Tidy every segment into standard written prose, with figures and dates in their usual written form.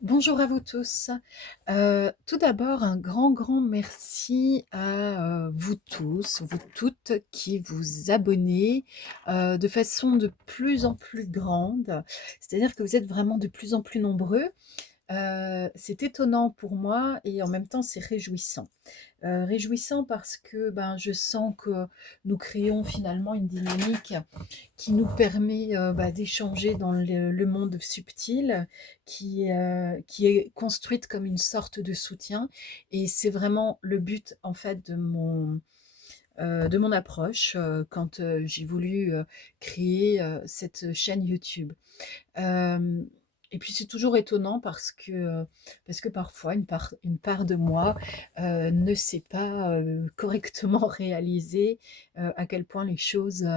Bonjour à vous tous. Tout d'abord, un grand, grand merci à vous tous, vous toutes qui vous abonnez de façon de plus en plus grande. C'est-à-dire que vous êtes vraiment de plus en plus nombreux. C'est étonnant pour moi et en même temps c'est réjouissant. Réjouissant parce que ben, je sens que nous créons finalement une dynamique qui nous permet bah, d'échanger dans le monde subtil, qui est construite comme une sorte de soutien. Et c'est vraiment le but en fait de mon approche quand j'ai voulu créer cette chaîne YouTube. Euh, et puis c'est toujours étonnant parce que parfois une part de moi ne sait pas correctement réaliser à quel point les choses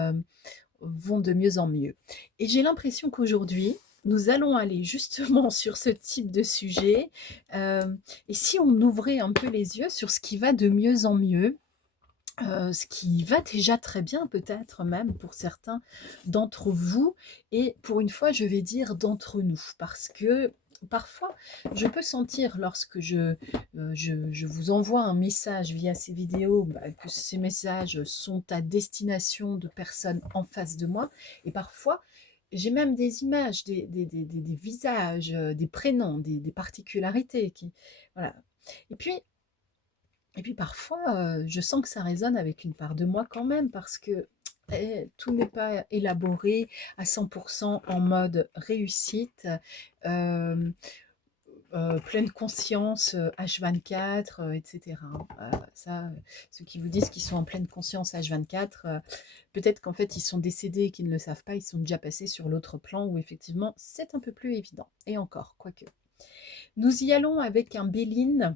vont de mieux en mieux. Et j'ai l'impression qu'aujourd'hui, nous allons aller justement sur ce type de sujet. Et si on ouvrait un peu les yeux sur ce qui va de mieux en mieux, ce qui va déjà très bien peut-être même pour certains d'entre vous, et pour une fois je vais dire d'entre nous, parce que parfois je peux sentir lorsque je vous envoie un message via ces vidéos, bah, que ces messages sont à destination de personnes en face de moi, et parfois j'ai même des images, des visages, des prénoms, des particularités qui, voilà. Et puis et puis parfois, je sens que ça résonne avec une part de moi quand même parce que, tout n'est pas élaboré à 100% en mode réussite, hem, pleine conscience, H24, et cetera, hein. Ça, ceux qui vous disent qu'ils sont en pleine conscience H24, peut-être qu'en fait ils sont décédés et qu'ils ne le savent pas, ils sont déjà passés sur l'autre plan où effectivement c'est un peu plus évident et encore, quoique. Nous y allons avec un Béline.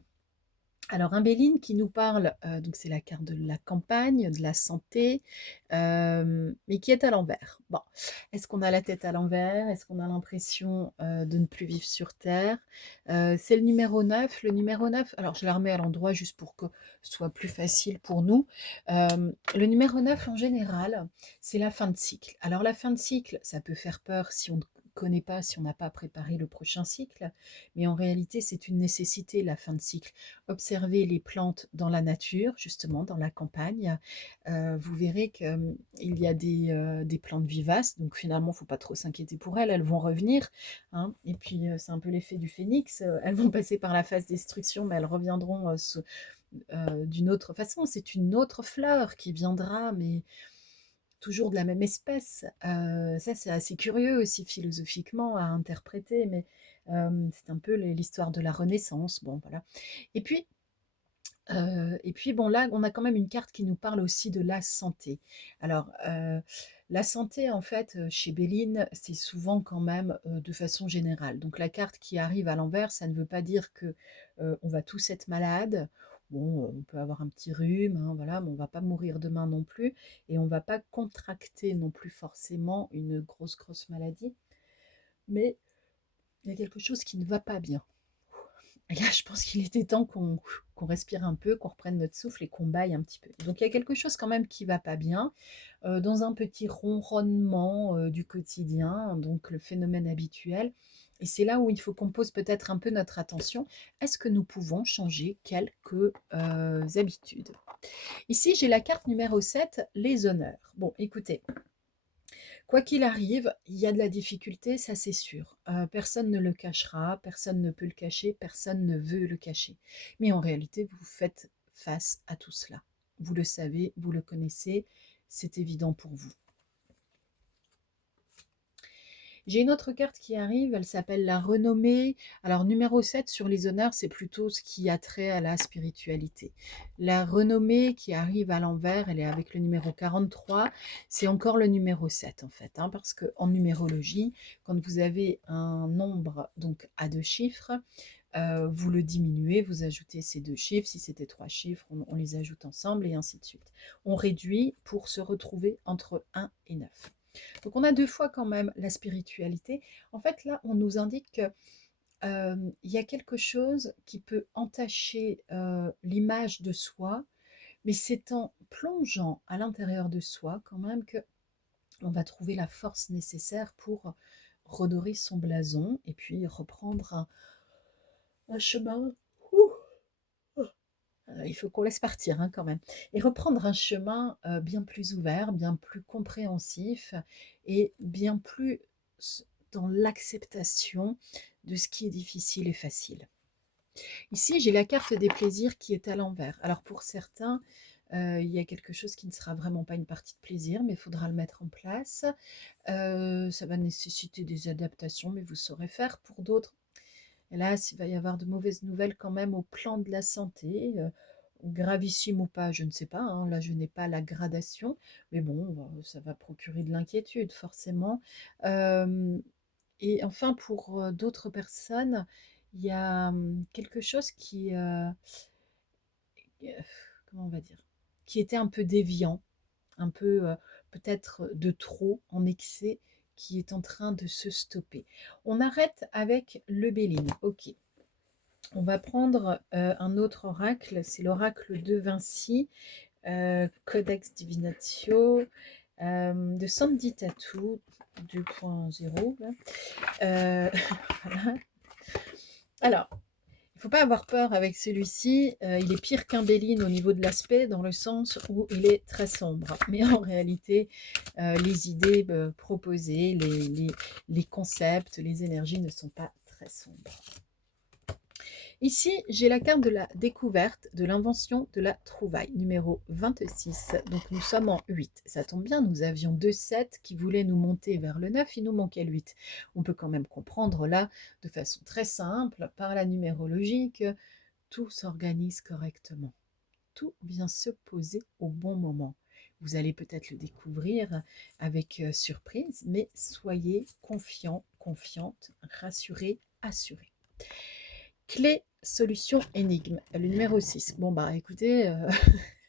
Alors, un Béline qui nous parle, donc c'est la carte de la campagne, de la santé, mais qui est à l'envers. Bon, est-ce qu'on a la tête à l'envers? Est-ce qu'on a l'impression de ne plus vivre sur Terre? C'est le numéro 9. Le numéro 9, alors je la remets à l'endroit juste pour que ce soit plus facile pour nous. Le numéro 9, en général, c'est la fin de cycle. Alors, la fin de cycle, ça peut faire peur si on ne connaît pas, si on n'a pas préparé le prochain cycle, mais en réalité, c'est une nécessité, la fin de cycle. Observez les plantes dans la nature, justement, dans la campagne. Vous verrez qu'il y a des plantes vivaces, donc finalement, il ne faut pas trop s'inquiéter pour elles, elles vont revenir, hein. Et puis, c'est un peu l'effet du phénix, elles vont passer par la phase destruction, mais elles reviendront d'une autre façon. C'est une autre fleur qui viendra, mais toujours de la même espèce. Ça, c'est assez curieux aussi philosophiquement à interpréter, mais c'est un peu l'histoire de la Renaissance. Bon, voilà. Et puis, bon, là, on a quand même une carte qui nous parle aussi de la santé. Alors, la santé, en fait, chez Béline, c'est souvent quand même de façon générale. Donc, la carte qui arrive à l'envers, ça ne veut pas dire que on va tous être malades. Bon, on peut avoir un petit rhume, hein, voilà, mais on va pas mourir demain non plus, et on va pas contracter non plus forcément une grosse, grosse maladie. Mais il y a quelque chose qui ne va pas bien. Et là, je pense qu'il était temps qu'on respire un peu, qu'on reprenne notre souffle et qu'on baille un petit peu. Donc il y a quelque chose quand même qui va pas bien, dans un petit ronronnement du quotidien, donc le phénomène habituel. Et c'est là où il faut qu'on pose peut-être un peu notre attention. Est-ce que nous pouvons changer quelques habitudes? Ici, j'ai la carte numéro 7, les honneurs. Bon, écoutez, quoi qu'il arrive, il y a de la difficulté, ça c'est sûr. Personne ne le cachera, personne ne peut le cacher, personne ne veut le cacher. Mais en réalité, vous faites face à tout cela. Vous le savez, vous le connaissez, c'est évident pour vous. J'ai une autre carte qui arrive, elle s'appelle la renommée. Alors numéro 7 sur les honneurs, c'est plutôt ce qui a trait à la spiritualité. La renommée qui arrive à l'envers, elle est avec le numéro 43, c'est encore le numéro 7 en fait, hein, parce qu'en numérologie, quand vous avez un nombre donc à deux chiffres, vous le diminuez, vous ajoutez ces deux chiffres, si c'était trois chiffres, on les ajoute ensemble et ainsi de suite. On réduit pour se retrouver entre 1 et 9. Donc on a deux fois quand même la spiritualité. En fait, là, on nous indique que il y a quelque chose qui peut entacher l'image de soi, mais c'est en plongeant à l'intérieur de soi quand même que on va trouver la force nécessaire pour redorer son blason et puis reprendre un chemin. Ouh, il faut qu'on laisse partir hein, quand même. Et reprendre un chemin bien plus ouvert, bien plus compréhensif et bien plus dans l'acceptation de ce qui est difficile et facile. Ici, j'ai la carte des plaisirs qui est à l'envers. Alors pour certains, il y a quelque chose qui ne sera vraiment pas une partie de plaisir, mais il faudra le mettre en place. Ça va nécessiter des adaptations, mais vous saurez faire. Pour d'autres, hélas, il va y avoir de mauvaises nouvelles quand même au plan de la santé. Gravissime ou pas, je ne sais pas. Hein, là, je n'ai pas la gradation. Mais bon, ça va procurer de l'inquiétude, forcément. Et enfin, pour d'autres personnes, il y a quelque chose comment on va dire, qui était un peu déviant, un peu peut-être de trop, en excès, qui est en train de se stopper. On arrête avec le Béline. Ok. On va prendre un autre oracle, c'est l'oracle de Vinci, Codex Divinatio, de Sandy Tattoo 2.0. Voilà. Alors, il ne faut pas avoir peur avec celui-ci. Il est pire qu'un Béline au niveau de l'aspect, dans le sens où il est très sombre. Mais en réalité, les idées proposées, les concepts, les énergies ne sont pas très sombres. Ici, j'ai la carte de la découverte, de l'invention, de la trouvaille, numéro 26. Donc nous sommes en 8. Ça tombe bien, nous avions 2 7 qui voulaient nous monter vers le 9, il nous manquait le 8. On peut quand même comprendre là, de façon très simple, par la numérologie, que tout s'organise correctement. Tout vient se poser au bon moment. Vous allez peut-être le découvrir avec surprise, mais soyez confiants, confiantes, rassurés, assurés. Clé, solution, énigme. Le numéro 6. Bon, bah écoutez,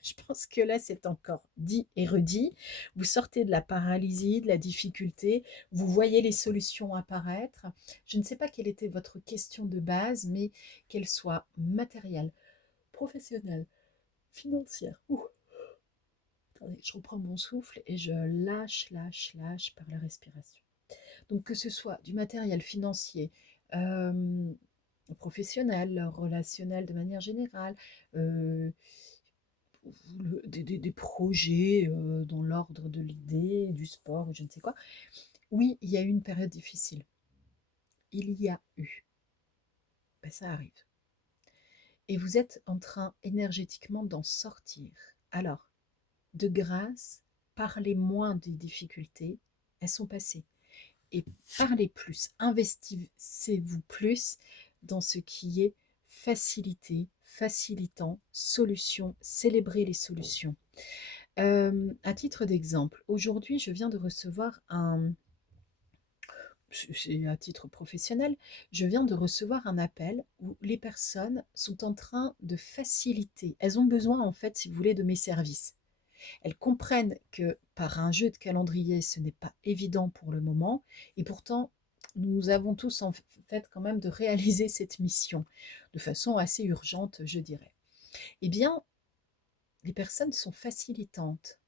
je pense que là, c'est encore dit et redit. Vous sortez de la paralysie, de la difficulté. Vous voyez les solutions apparaître. Je ne sais pas quelle était votre question de base, mais qu'elle soit matérielle, professionnelle, financière. Attendez, je reprends mon souffle et je lâche, lâche, lâche par la respiration. Donc que ce soit du matériel financier, professionnel, relationnel de manière générale, des projets dans l'ordre de l'idée, du sport, ou je ne sais quoi. Oui, il y a eu une période difficile. Il y a eu. Ben, ça arrive. Et vous êtes en train énergétiquement d'en sortir. Alors, de grâce, parlez moins des difficultés. Elles sont passées. Et parlez plus, investissez-vous plus dans ce qui est facilité, facilitant, solution, célébrez les solutions. À titre d'exemple, aujourd'hui, je viens de recevoir c'est à titre professionnel, je viens de recevoir un appel où les personnes sont en train de faciliter. Elles ont besoin, en fait, si vous voulez, de mes services. Elles comprennent que par un jeu de calendrier, ce n'est pas évident pour le moment, et pourtant, nous avons tous en fait quand même de réaliser cette mission de façon assez urgente, je dirais. Eh bien, les personnes sont facilitantes.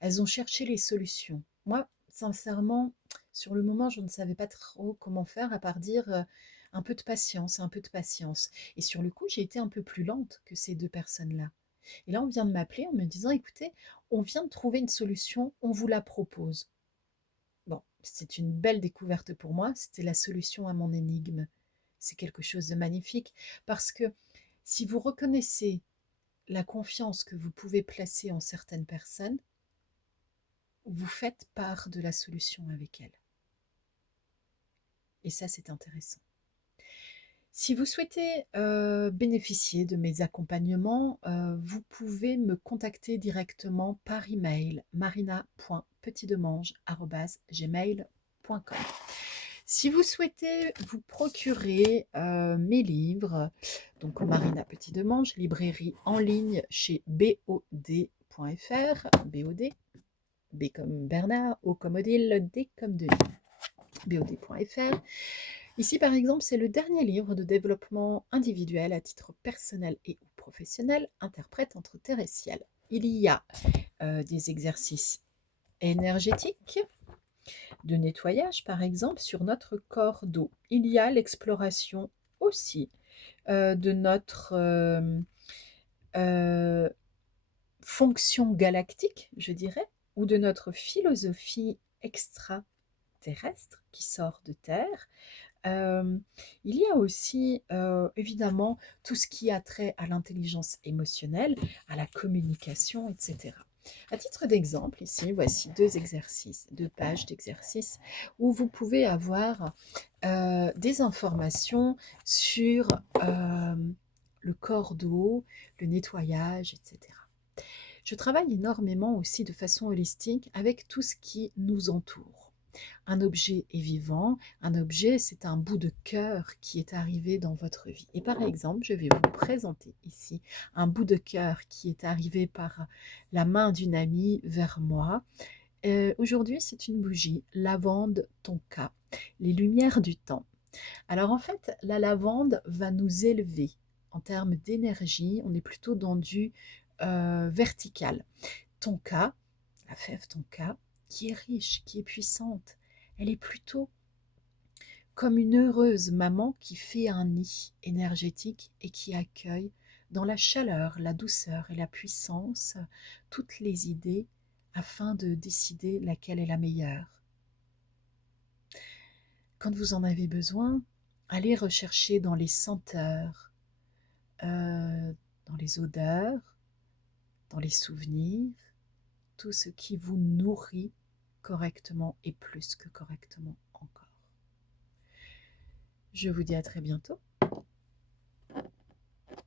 Elles ont cherché les solutions. Moi, sincèrement, sur le moment, je ne savais pas trop comment faire à part dire un peu de patience, un peu de patience. Et sur le coup, j'ai été un peu plus lente que ces deux personnes-là. Et là, on vient de m'appeler en me disant, écoutez, on vient de trouver une solution, on vous la propose. Bon, c'est une belle découverte pour moi, c'était la solution à mon énigme. C'est quelque chose de magnifique parce que si vous reconnaissez la confiance que vous pouvez placer en certaines personnes, vous faites part de la solution avec elles. Et ça, c'est intéressant. Si vous souhaitez bénéficier de mes accompagnements, vous pouvez me contacter directement par email marina.petitdemange@gmail.com. Si vous souhaitez vous procurer mes livres, donc Marina Petit Demange, librairie en ligne chez BOD.fr, BOD, B comme Bernard, O comme Odile, D comme Denis, BOD.fr. Ici, par exemple, c'est le dernier livre de développement individuel à titre personnel et ou professionnel, Interprète entre terre et ciel. Il y a des exercices énergétiques, de nettoyage, par exemple, sur notre corps d'eau. Il y a l'exploration au aussi de notre euh, fonction galactique, je dirais, ou de notre philosophie extraterrestre qui sort de Terre. Euh, il y a aussi évidemment tout ce qui a trait à l'intelligence émotionnelle, à la communication, etc. À titre d'exemple, ici, voici deux exercices, deux pages d'exercices où vous pouvez avoir des informations sur le corps d'eau, le nettoyage, etc. Je travaille énormément aussi de façon holistique avec tout ce qui nous entoure. Un objet est vivant, un objet c'est un bout de cœur qui est arrivé dans votre vie. Et par exemple, je vais vous présenter ici un bout de cœur qui est arrivé par la main d'une amie vers moi. Aujourd'hui, c'est une bougie lavande tonka, les lumières du temps. Alors en fait, la lavande va nous élever en termes d'énergie. On est plutôt dans du vertical. Tonka, la fève tonka, qui est riche, qui est puissante, elle est plutôt comme une heureuse maman qui fait un nid énergétique et qui accueille dans la chaleur, la douceur et la puissance toutes les idées afin de décider laquelle est la meilleure. Quand vous en avez besoin, allez rechercher dans les senteurs, dans les odeurs, dans les souvenirs, tout ce qui vous nourrit correctement et plus que correctement encore. Je vous dis à très bientôt.